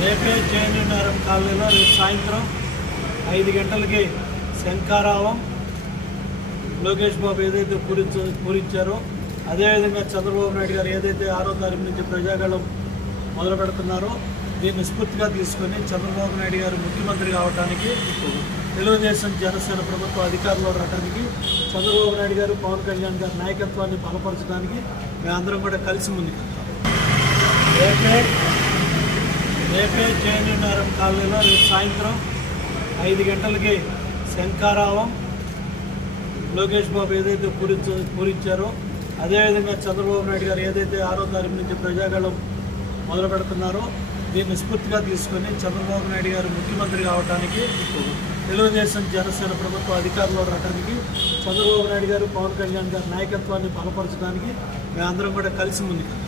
రేపే జేఎన్యూనగరం కాలనీలో రేపు సాయంత్రం 5 గంటలకి శంఖారావం లోకేష్ బాబు ఏదైతే పూరించారో అదేవిధంగా చంద్రబాబు నాయుడు గారు ఏదైతే 6వ తారీఖు నుంచి ప్రజాగళం మొదలు పెడుతున్నారో దీన్ని స్ఫూర్తిగా తీసుకొని చంద్రబాబు నాయుడు గారు ముఖ్యమంత్రి కావడానికి, తెలుగుదేశం జనసేన ప్రభుత్వం అధికారంలో రావడానికి, చంద్రబాబు నాయుడు గారు పవన్ కళ్యాణ్ గారి నాయకత్వాన్ని బలపరచడానికి మేమందరం కూడా కలిసి ముందుకెళ్తాం. రేపే జేఎన్యూనగరం కాలనీలో రేపు సాయంత్రం 5 గంటలకి శంఖారావం లోకేష్ బాబు ఏదైతే పూరించారో అదేవిధంగా చంద్రబాబు నాయుడు గారు ఏదైతే 6వ తారీఖు నుంచి ప్రజాగళం మొదలు పెడుతున్నారో దీన్ని స్ఫూర్తిగా తీసుకొని చంద్రబాబు నాయుడు గారు ముఖ్యమంత్రి కావడానికి, తెలుగుదేశం జనసేన ప్రభుత్వం అధికారంలో రావడానికి, చంద్రబాబు నాయుడు గారు పవన్ కళ్యాణ్ గారి నాయకత్వాన్ని బలపరచడానికి మేమందరం కూడా కలిసి ముందుకెళ్తాం.